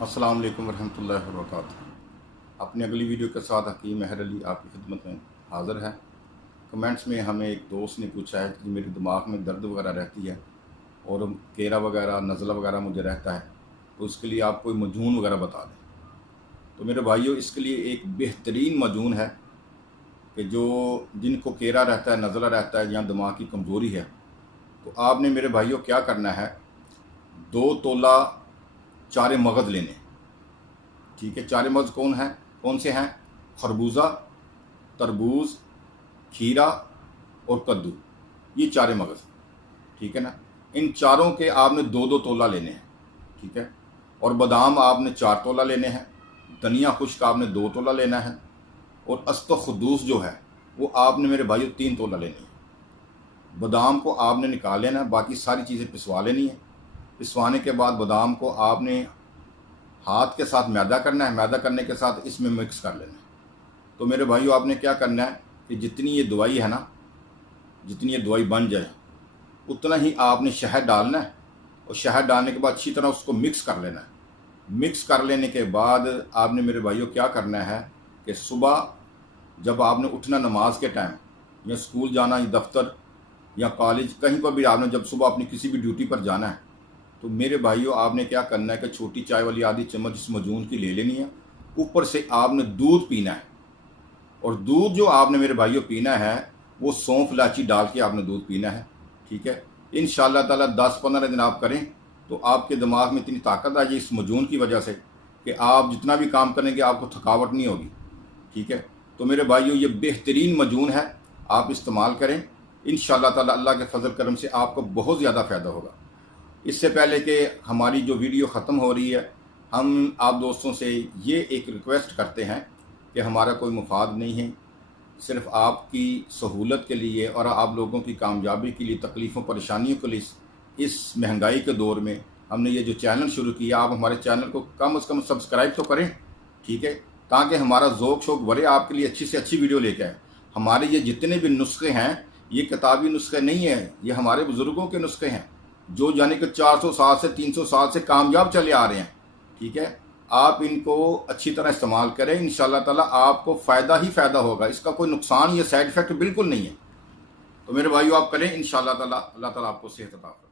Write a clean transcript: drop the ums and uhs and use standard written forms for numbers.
अस्सलाम वालेकुम रहमतुल्लाहि व बरकातुहू। अपनी अगली वीडियो के साथ हकीम महर अली आपकी खिदमत में हाज़िर है। कमेंट्स में हमें एक दोस्त ने पूछा है कि मेरे दिमाग में दर्द वगैरह रहती है और केरा वगैरह नज़ला वगैरह मुझे रहता है, तो उसके लिए आप कोई मजून वगैरह बता दें। तो मेरे भाइयों, इसके लिए एक बेहतरीन मजून है कि जो जिनको केरा रहता है, नज़ला रहता है या दिमाग की कमज़ोरी है, तो आपने मेरे भाइयों क्या करना है, 2 तोला चारे मगज़ लेने। ठीक है, चारे मगज़ कौन से हैं? खरबूजा, तरबूज, खीरा और कद्दू, ये चारे मगज़। ठीक है ना, इन चारों के आपने 2-2 तोला लेने हैं। ठीक है, और बादाम आपने 4 तोला लेने हैं। धनिया खुश्क आपने 2 तोला लेना है। और अस्त खुदूस जो है वो आपने मेरे भाइयों 3 तोला लेनी है। बादाम को आपने निकाल लेना है, बाकी सारी चीज़ें पिसवा लेनी है। पिसवाने के बाद बादाम को आपने हाथ के साथ मैदा करना है, मैदा करने के साथ इसमें मिक्स कर लेना है। तो मेरे भाइयों, आपने क्या करना है कि जितनी ये दवाई है ना, जितनी ये दवाई बन जाए उतना ही आपने शहद डालना है, और शहद डालने के बाद अच्छी तरह उसको मिक्स कर लेना है। मिक्स कर लेने के बाद आपने मेरे भाइयों क्या करना है कि सुबह जब आपने उठना नमाज के टाइम, या स्कूल जाना, या दफ्तर या कॉलेज, कहीं पर भी आपने जब सुबह अपनी किसी भी ड्यूटी पर जाना है, तो मेरे भाइयों आपने क्या करना है कि छोटी चाय वाली आधी चम्मच इस मजून की ले लेनी है। ऊपर से आपने दूध पीना है, और दूध जो आपने मेरे भाइयों पीना है वो सौंफ इलायची डाल के आपने दूध पीना है। ठीक है, इंशाअल्लाह ताला 10-15 दिन आप करें तो आपके दिमाग में इतनी ताकत आ जाए इस मजून की वजह से कि आप जितना भी काम करेंगे आपको थकावट नहीं होगी। ठीक है, तो मेरे भाइयों ये बेहतरीन मजून है, आप इस्तेमाल करें। इंशाअल्लाह ताला अल्लाह के फजल करम से आपको बहुत ज़्यादा फ़ायदा होगा। इससे पहले कि हमारी जो वीडियो ख़त्म हो रही है, हम आप दोस्तों से ये एक रिक्वेस्ट करते हैं कि हमारा कोई मुफाद नहीं है, सिर्फ़ आपकी सहूलत के लिए और आप लोगों की कामयाबी के लिए, तकलीफ़ों परेशानियों के लिए इस महंगाई के दौर में हमने ये जो चैनल शुरू किया, आप हमारे चैनल को कम से कम सब्सक्राइब तो करें। ठीक है, ताकि हमारा ज़ौक़ शौक़ बढ़े, आपके लिए अच्छी से अच्छी वीडियो लेके आए। हमारे ये जितने भी नुस्खे हैं ये किताबी नुस्खे नहीं हैं, ये हमारे बुज़ुर्गों के नुस्खे हैं जो यानी कि 400 साल से 300 साल से कामयाब चले आ रहे हैं। ठीक है, आप इनको अच्छी तरह इस्तेमाल करें, इंशाअल्लाह ताला आपको फ़ायदा ही फ़ायदा होगा, इसका कोई नुकसान या साइड इफ़ेक्ट बिल्कुल नहीं है। तो मेरे भाइयों आप करें, इंशाअल्लाह ताला अल्लाह ताला आपको सेहत अता फरमाए।